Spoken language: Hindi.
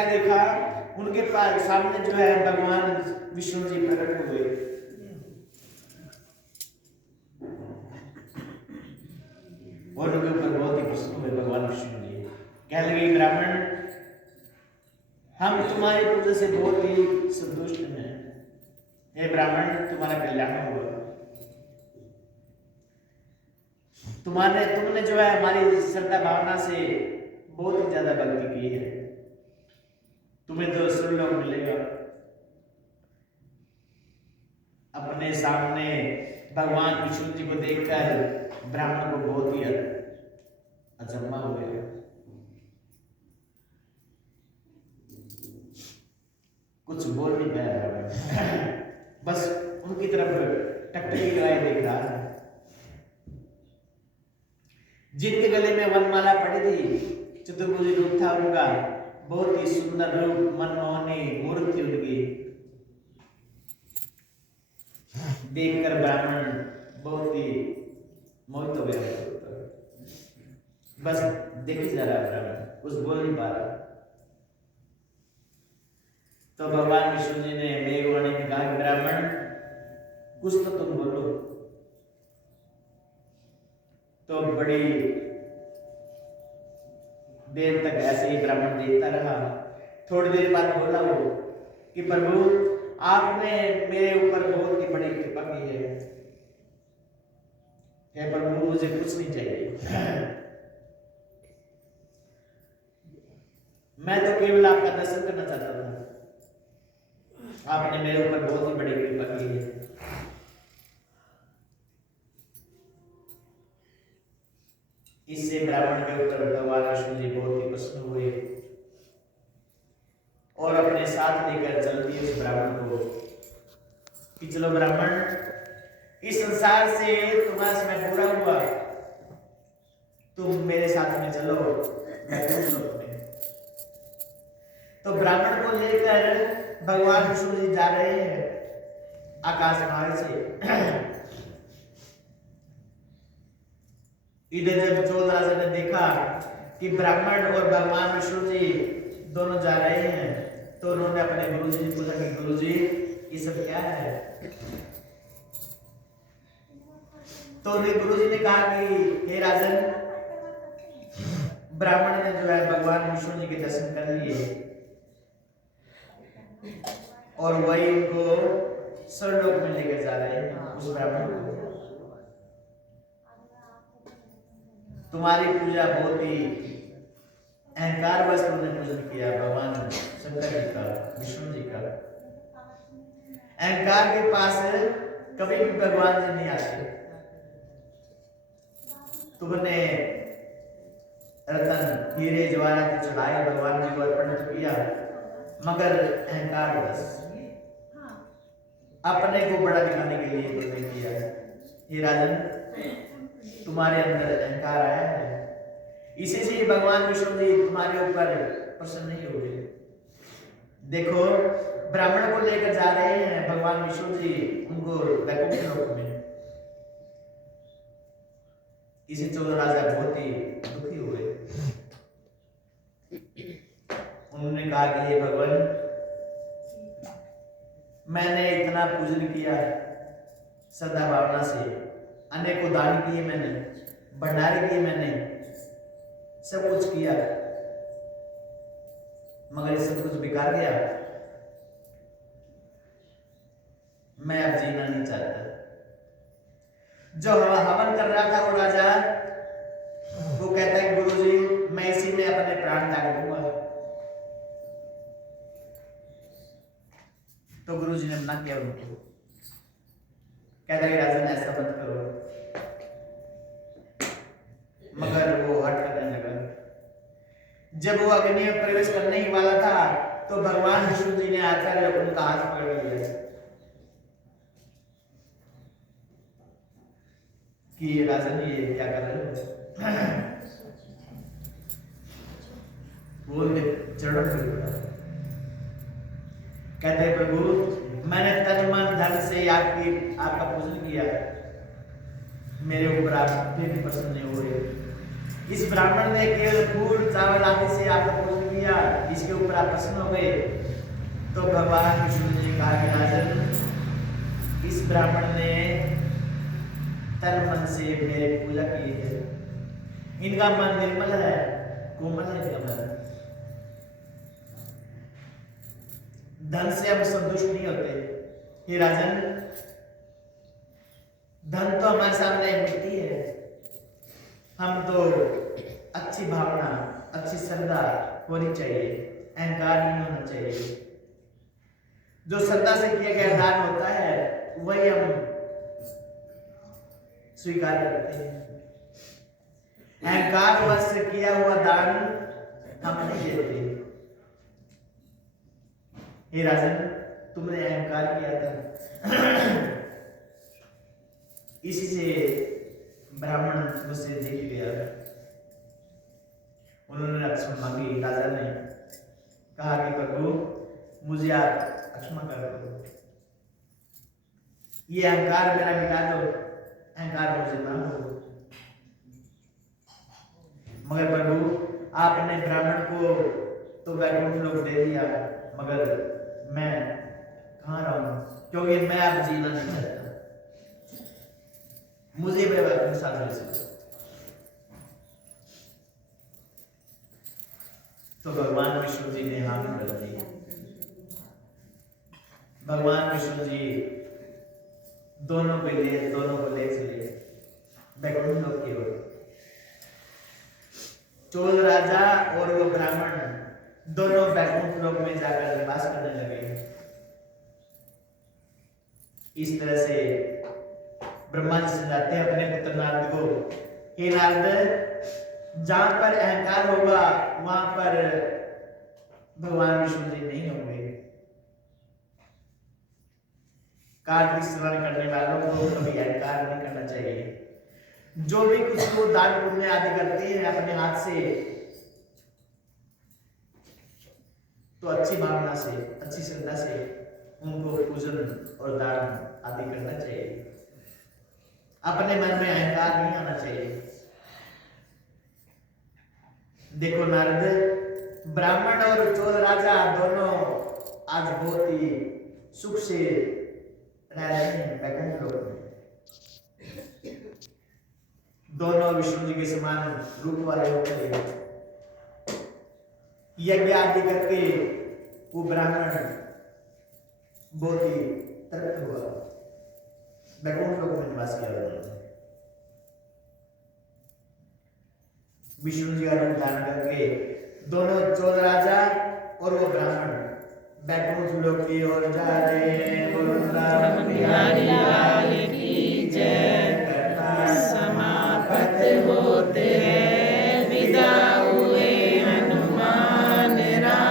क्या देखा, उनके पास सामने जो है भगवान विष्णु जी प्रकट हुए। और उनके ऊपर बहुत ही प्रसन्न हुए भगवान विष्णु जी। कह लगे ब्राह्मण, हम तुम्हारी पूजा से बहुत ही संतुष्ट हैं। हे ब्राह्मण, तुम्हारा कल्याण होगा। तुमने जो है हमारी श्रद्धा भावना से बहुत ही ज्यादा भक्ति की है, तुम्हें तो स्वर्गलोक मिलेगा। अपने सामने भगवान विष्णु जी को देखकर ब्राह्मण को बहुत ही अचंभा हो गया। कुछ बोल नहीं पाया ब्राह्मण, बस उनकी तरफ टकटकी लगाए देख रहा है। जिनके गले में वनमाला पड़ी थी, चतुर्भुज रूप था उनका, बहुत ही सुंदर रूप, मनमोहनी मूर्ति उनकी देखकर ब्राह्मण बहुत ही मोहित हो गया। बस देख ही जा रहा है ब्राह्मण, कुछ बोल नहीं पा रहा। तो भगवान विष्णु जी ने मेघवाणी में कहा, ब्राह्मण कुछ तो तुम बोलो। तो बड़ी देर तक ऐसे ही ब्राह्मण देखता रहा। थोड़ी देर बाद बोला वो कि प्रभु, आपने मेरे ऊपर बहुत ही बड़ी कृपा की है। हे प्रभु, मुझे कुछ नहीं चाहिए, मैं तो केवल आपका दर्शन करना चाहता था। आपने मेरे ऊपर बहुत ही बड़ी कृपा की है। इससे ब्राह्मण के ऊपर भगवान विष्णु जी बहुत ही प्रसन्न हुए और अपने साथ लेकर चल दिए उस ब्राह्मण को कि चलो ब्राह्मण, इस संसार से तुम्हारा समय पूरा हुआ, तुम मेरे साथ में चलो, मैं पूछ लो तुम्हें। तो ब्राह्मण को लेकर भगवान विष्णु जी जा रहे हैं आकाश मार्ग से। इधर जब चोल राजा ने देखा कि ब्राह्मण और भगवान विष्णु जी दोनों जा रहे हैं, तो उन्होंने अपने गुरु जी से पूछा कि गुरु जी, ये सब क्या है? तो गुरु जी ने कहा कि हे राजन, ब्राह्मण ने जो है भगवान विष्णु जी के दर्शन कर लिए और वही उनको स्वर्गलोक में लेकर जा रहे हैं। उस ब्राह्मण को तुम्हारी पूजा बहुत ही अहंकार बस तुमने पूजन किया भगवान शंकर जी का, विष्णु जी का। अहंकार के पास कभी भी भगवान जी नहीं आते। तुमने रतन, हीरे, जवाहरात चढ़ाए, भगवान जी को अर्पण किया, मगर अहंकार बस अपने को बड़ा दिखाने के लिए तुमने किया। हे राजन, तुम्हारे अंदर अहंकार आया है, इसी से भगवान विष्णु जी तुम्हारे ऊपर प्रसन्न नहीं हो गए। देखो, ब्राह्मण को लेकर जा रहे हैं भगवान विष्णु जी उनको वैकुंठ लोक में। इसी चोल राजा बहुत ही दुखी हुए। उन्होंने कहा कि हे भगवान, मैंने इतना पूजन किया श्रद्धा भावना से, अनेकों दान किए मैंने, भंडारे किए मैंने, सब कुछ किया, मगर ये सब कुछ बेकार गया। मैं अब जीना नहीं चाहता। जो हवन कर रहा था वो राजा, वो कहता है गुरुजी, मैं इसी में अपने प्राण त्याग दूंगा। तो गुरुजी ने मना किया उनको, कहता है राजन ऐसा मत करो, मगर वो हट करने लगा। जब वो अग्नि में प्रवेश करने ही वाला था, तो भगवान विष्णु जी ने आकर उनका हाथ पकड़ लिया कि राजन ये क्या कर रहे हो? वो चरण पर पड़ा। कहते हैं प्रभु, मैंने तन मन धन से आपका पूजन किया, मेरे ऊपर आप फिर भी प्रसन्न नहीं हो रहे। इस ब्राह्मण ने केवल फूल चावल आदि से आपका पूजन किया, इसके ऊपर आप प्रसन्न हो गए। तो भगवान विष्णु ने कहा कि राजन, इस ब्राह्मण ने तन मन से मेरी पूजा की है, इनका मन निर्मल है, कोमल है इनका मन। धन से हम संतुष्ट नहीं होते। हे राजन, धन तो हमारे सामने मिट्टी है, हम तो अच्छी भावना, अच्छी श्रद्धा होनी चाहिए, अहंकार नहीं होना चाहिए। जो श्रद्धा से किया गया दान होता है वही हम स्वीकार करते हैं। अहंकार वश से किया हुआ दान हम नहीं देते। हे राजन, तुमने अहंकार किया था, इसी से ब्राह्मण मुझसे जीत गया। उन्होंने क्षमा मांगी। राजा ने कहा कि प्रभु, मुझे आप क्षमा कर दो, ये अहंकार मेरा मिटा दो, अहंकार मुझे ना हो। मगर प्रभु, आपने ब्राह्मण को तो वैकुंठ लोक दे दिया, मगर मैं कहाँ रहूं, क्योंकि मैं अब जीना नहीं चाहता, मुझे वैकुंठ साथ ले। तो भगवान विष्णु जी ने हाथ बढ़ा दी। भगवान विष्णु जी दोनों को ले चले वैकुंठ लोक की ओर। चोल राजा और वो ब्राह्मण दोनों वैकुंठ लोक में जाकर निवास करने लगे। इस तरह से ब्रह्मा जी समझाते हैं अपने पुत्र नारद को, हे नारद, जहां पर अहंकार होगा वहां पर भगवान विष्णु जी नहीं होंगे। कार्तिक स्नान करने वालों को कभी अहंकार नहीं करना चाहिए। जो भी कुछ को दान पुण्य आदि करते हैं अपने हाथ से, तो अच्छी भावना से, अच्छी श्रद्धा से उनको पूजन और दान आदि करना चाहिए। अपने मन में अहंकार नहीं आना चाहिए। देखो नारद, ब्राह्मण और चोल राजा दोनों आज बहुत ही सुख से रह रहे हैं वैकुंठ लोक में। दोनों विष्णु जी के समान रूप वाले होकर यज्ञ आदि करके वो ब्राह्मण बहुत ही तृप्त हुआ, वैकुंठ लोक में निवास किया। विष्णु जी का रूप धारण करके दोनों चोल राजा और वो ब्राह्मण वैकुंठ लोक की ओर जा रहे हैं।